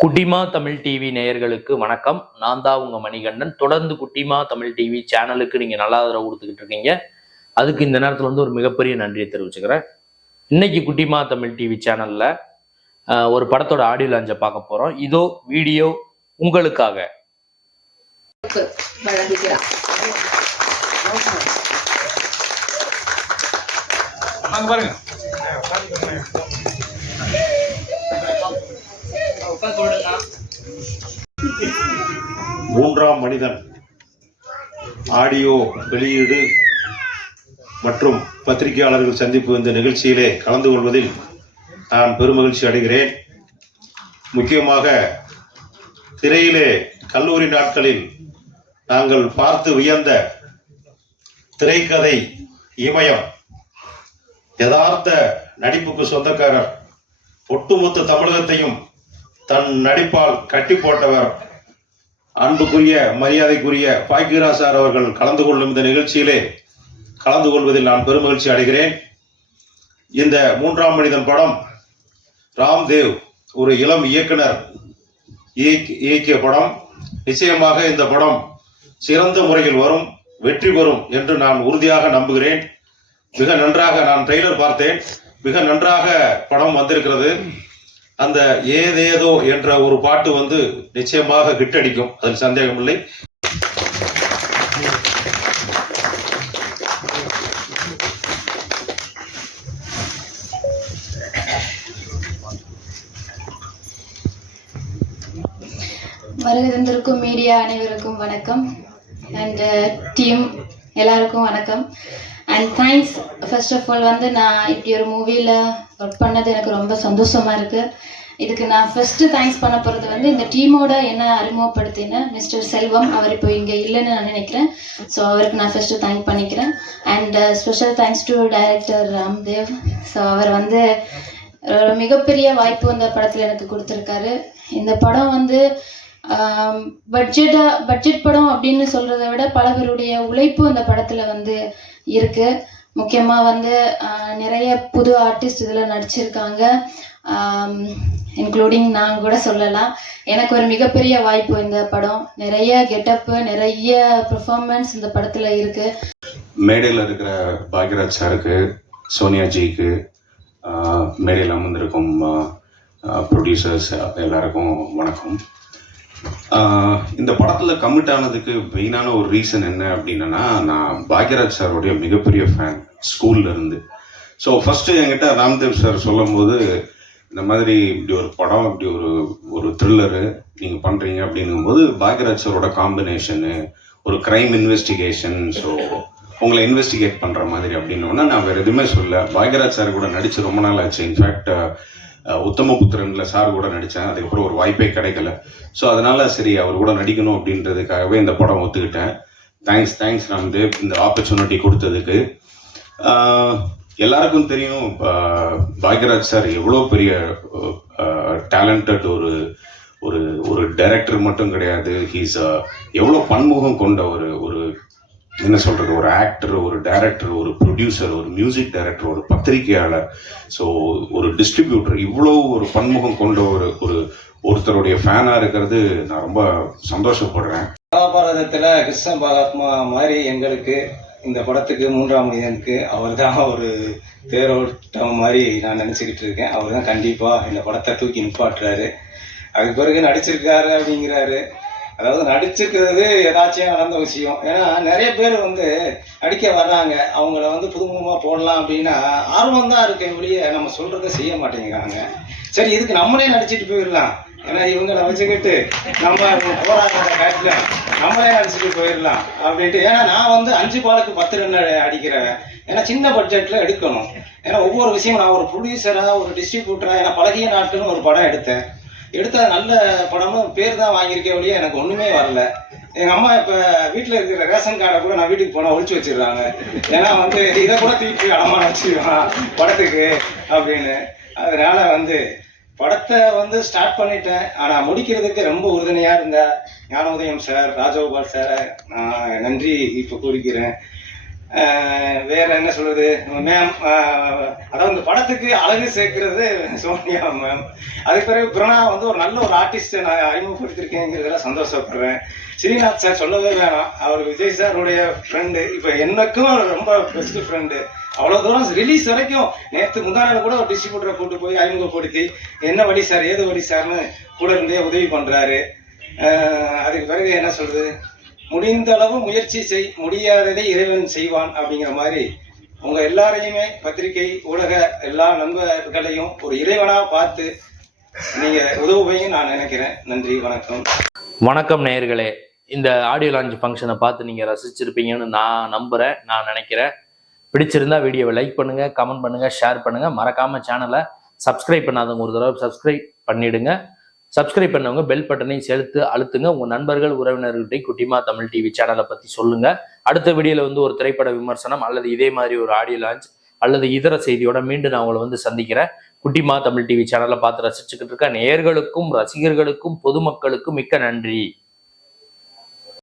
குட்டிமா தமிழ் டிவி நேயர்களுக்கு வணக்கம். நான் தான் உங்க மணிகண்டன். தொடர்ந்து குட்டிமா தமிழ் டிவி சேனலுக்கு நீங்க நல்ல ஆதரவு கொடுத்துக்கிட்டு இருக்கீங்க. அதுக்கு இந்த நேரத்துல வந்து ஒரு மிகப்பெரிய நன்றியை தெரிவிச்சுக்கிறேன். இன்னைக்கு குட்டிமா தமிழ் டிவி சேனல்ல ஒரு படத்தோட ஆடியோ லாஞ்சை பார்க்க போறோம். இதோ வீடியோ உங்களுக்காக. பாருங்க. மூன்றாம் மனிதன். ஆடியோ வெளியீடு மற்றும் பத்திரிகையாளர்கள் சந்திப்பு இந்த நிகழ்ச்சியிலே கலந்து கொள்வதில் நான் பெருமகிழ்ச்சி அடைகிறேன். முக்கியமாக திரையிலே கல்லூரி நாட்களில் நாங்கள் பார்த்து வியந்த திரைக்கதை இமயம் யதார்த்த நடிப்புக்கு சொந்தக்காரர் ஒட்டுமொத்த தமிழகத்தையும் தன் நடிப்பால் கட்டி போட்டவர். அன்புக்குரிய மரியாதைக்குரிய பாக்கிரா சார் அவர்கள் கலந்து கொள்ளும் இந்த நிகழ்ச்சியிலே கலந்து கொள்வதில் நான் பெருமகிழ்ச்சி அடைகிறேன். இந்த மூன்றாம் மனிதன் படம் ராம்தேவ் ஒரு இளம் இயக்குனர் இயக்கிய படம். நிச்சயமாக இந்த படம் சிறந்த முறையில் வரும் வெற்றி பெறும் என்று நான் உறுதியாக நம்புகிறேன். மிக நன்றாக நான் ட்ரெய்லர் பார்த்தேன். மிக நன்றாக படம் வந்திருக்கிறது. அந்த ஏதேதோ என்ற ஒரு பாட்டு வந்து நிச்சயமாக ஹிட் அடிக்கும். அதில் சந்தேகம் இல்லை தந்திருக்கும் மீடியா அனைவருக்கும் வணக்கம். அண்ட் டீம் எல்லாருக்கும் வணக்கம். And thanks first of all வந்து நான் இப்படி ஒரு மூவியில் ஒர்க் பண்ணது எனக்கு ரொம்ப சந்தோஷமாக இருக்குது இதுக்கு நான் ஃபஸ்ட்டு தேங்க்ஸ் பண்ண போகிறது வந்து இந்த டீமோட என்ன அறிமுகப்படுத்தின மிஸ்டர் செல்வம் அவர் இப்போ இங்கே இல்லைன்னு நான் நினைக்கிறேன். ஸோ அவருக்கு நான் ஃபஸ்ட்டு தேங்க் பண்ணிக்கிறேன். And special thanks to director Ramdev so அவர் வந்து ஒரு மிகப்பெரிய வாய்ப்பு இந்த படத்தில் எனக்கு கொடுத்துருக்காரு. இந்த படம் வந்து um, பட்ஜெட்டாக பட்ஜெட் படம் அப்படின்னு சொல்றதை விட பல பேருடைய உழைப்பு அந்த படத்தில் வந்து இருக்குது முக்கியமாக வந்து நிறைய புது ஆர்டிஸ்ட் இதில் நடிச்சிருக்காங்க. இன்க்ளூடிங் நான் கூட சொல்லலாம். எனக்கு ஒரு மிகப்பெரிய வாய்ப்பு இந்த படம். நிறைய கெட்டப்பு நிறைய பெர்ஃபார்மன்ஸ் இந்த படத்தில் இருக்குது மேடையில் இருக்கிற பாக்யராஜ் சாருக்கு சோனியாஜிக்கு மேடையில் அமர்ந்திருக்கும் ப்ரொடியூசர்ஸ் எல்லாருக்கும் வணக்கம். இந்த படத்தில் கமிட் ஆனதுக்கு மெயினான ஒரு ரீசன் என்ன அப்படின்னா நான் பாக்யராஜ் சாருடைய மிகப்பெரிய ஃபேன் ஸ்கூல்ல இருந்து. ஸோ ஃபஸ்ட்டு என்கிட்ட ராம்தேவ் சார் சொல்லும்போது இந்த மாதிரி இப்படி ஒரு படம் இப்படி ஒரு ஒரு த்ரில்லரு நீங்கள் பண்ணுறீங்க அப்படிங்கும்போது பாக்யராஜ் சாரோட காம்பினேஷனு ஒரு க்ரைம் இன்வெஸ்டிகேஷன் ஸோ உங்களை இன்வெஸ்டிகேட் பண்ணுற மாதிரி அப்படின்னோன்னா நான் வேறு எதுவுமே சொல்ல பாக்யராஜ் சார் கூட நடிச்சு ரொம்ப நாள் ஆச்சு. இன்ஃபேக்ட் உத்தமபுத்திரனில் சார் கூட நடித்தேன் அதுக்கப்புறம் ஒரு வாய்ப்பே கிடைக்கல. ஸோ அதனால சரி அவர் கூட நடிக்கணும் அப்படின்றதுக்காகவே இந்த படம் ஒத்துக்கிட்டேன். Thanks thanks Ramdev. இந்த ஆப்பர்ச்சுனிட்டி கொடுத்ததுக்கு. எல்லாருக்கும் தெரியும் பா- பாக்யராஜ் சார் எவ்வளோ பெரிய டேலண்டட் ஒரு ஒரு ஒரு டைரக்டர் மட்டும் கிடையாது. ஹீஸ் எவ்வளோ பன்முகம் கொண்ட ஒரு ஒரு என்ன சொல்றது ஒரு ஆக்டர் ஒரு டைரக்டர் ஒரு ப்ரொடியூசர் ஒரு மியூசிக் டைரக்டர் ஒரு பத்திரிகையாளர். ஸோ ஒரு டிஸ்ட்ரிபியூட்டர் இவ்வளோ ஒரு பன்முகம் கொண்ட ஒரு ஒரு ஒருத்தருடைய ஃபேனாக இருக்கிறது நான் ரொம்ப சந்தோஷப்படுறேன். மகாபாரதத்தில் கிருஷ்ண பகாத்மா மாதிரி எங்களுக்கு இந்த படத்துக்கு மூன்றாம் மனிதனுக்கு அவர் தான் ஒரு தேரோட்டம் மாதிரி நான் நினச்சிக்கிட்டு இருக்கேன். அவர் தான் கண்டிப்பாக இந்த படத்தை தூக்கி நிப்பாட்டுறாரு. அதுக்கு பிறகு நடிச்சிருக்காரு அப்படிங்கிறாரு. அதாவது நடிச்சிருக்கிறது ஏதாச்சும் நடந்த விஷயம். ஏன்னா நிறைய பேர் வந்து நடிக்க வர்றாங்க. அவங்கள வந்து புதுமுகமாக போடலாம் அப்படின்னா ஆர்வம் தான் இருக்கேன் ஒழிய நம்ம சொல்கிறத செய்ய மாட்டேங்கிறாங்க. சரி இதுக்கு நம்மளே நடிச்சிட்டு போயிடலாம். ஏன்னா இவங்களை வச்சுக்கிட்டு நம்ம போராடுறத காட்டில் நம்மளே நடிச்சிட்டு போயிடலாம் அப்படின்ட்டு. ஏன்னா நான் வந்து அஞ்சு பாலுக்கு பத்து ரன் அடிக்கிறேன் ஏன்னா சின்ன பட்ஜெட்டில் எடுக்கணும். ஏன்னா ஒவ்வொரு விஷயம் நான் ஒரு ப்ரொடியூசராக ஒரு டிஸ்ட்ரிபியூட்டராக ஏன்னா பழகிய நாட்கள்னு ஒரு படம் எடுத்தேன். எடுத்த நல்ல படமும் பேர் தான் வாங்கியிருக்கே ஒழிய எனக்கு ஒண்ணுமே வரல. எங்க அம்மா இப்ப வீட்டுல இருக்கிற ரேஷன் கார்டை கூட நான் வீட்டுக்கு போனா ஒழிச்சு வச்சிடுறாங்க. ஏன்னா வந்து இதை கூட தூக்கி அடமான வச்சிருவான் படத்துக்கு அப்படின்னு. அதனால வந்து படத்தை வந்து ஸ்டார்ட் பண்ணிட்டேன். ஆனா முடிக்கிறதுக்கு ரொம்ப உறுதுணையா இருந்த ஞானோதயம் சார் ராஜகோபால் சார் நான் நன்றி இப்போ கூறிக்கிறேன். வேற என்ன சொல்றது? மேம் அதாவது இந்த படத்துக்கு அழகு சேர்க்கிறது சோனியா மேம் அதுக்கு பிறகு பிரணா வந்து ஒரு நல்ல ஒரு ஆர்டிஸ்டை நான் அறிமுகப்படுத்திருக்கேங்கிறதுல சந்தோஷப்படுறேன். ஸ்ரீநாத் சார் சொல்லவே வேணாம். அவர் விஜய் சாருடைய ஃப்ரெண்டு இப்போ எனக்கும் அவர் ரொம்ப பெஸ்ட் ஃப்ரெண்டு அவ்வளோ தூரம் ரிலீஸ் வரைக்கும் நேற்று முந்தானால கூட ஒரு டிஸ்ட்ரிபியூட்டரை கூட்டு போய் அறிமுகப்படுத்தி என்ன வழி சார் ஏது வழி சார்னு கூட இருந்தே உதவி பண்ணுறாரு அதுக்கு பிறகு என்ன சொல்றது? முடிந்த அளவு முயற்சி செய் முடியாததை இறைவன் செய்வான் அப்படிங்கிற மாதிரி உங்க எல்லாரையுமே பத்திரிகை ஊடக எல்லா நண்பர்களையும் ஒரு இறைவனா பார்த்து நீங்க உதவுவீங்கன்னு நான் நினைக்கிறேன். நன்றி வணக்கம். வணக்கம் நேயர்களே. இந்த ஆடியோ லான்ச் ஃபங்க்ஷனை பார்த்து நீங்கள் ரசிச்சிருப்பீங்கன்னு நான் நம்புகிறேன் நான் நினைக்கிறேன். பிடிச்சிருந்தா வீடியோவை லைக் பண்ணுங்கள் கமெண்ட் பண்ணுங்க ஷேர் பண்ணுங்கள் மறக்காம சேனலை சப்ஸ்கிரைப் பண்ணாதவங்க ஒரு தடவை சப்ஸ்கிரைப் பண்ணிவிடுங்க சப்ஸ்கிரைப் பண்ணவங்க பெல் பட்டனையும் சேர்த்து அழுத்துங்க. உங்க நண்பர்கள் உறவினர்கள்ட்ட குட்டிமா தமிழ் டிவி சேனலை பத்தி சொல்லுங்க. அடுத்த வீடியோல வந்து ஒரு திரைப்பட விமர்சனம் அல்லது இதே மாதிரி ஒரு ஆடியோ லான்ச் அல்லது இதர செய்தியோட மீண்டும் நான் உங்களை வந்து சந்திக்கிறேன். குட்டிமா தமிழ் டிவி சேனலை பார்த்து ரசிச்சுக்கிட்டு இருக்க நேயர்களுக்கும் ரசிகர்களுக்கும் பொதுமக்களுக்கும் மிக்க நன்றி.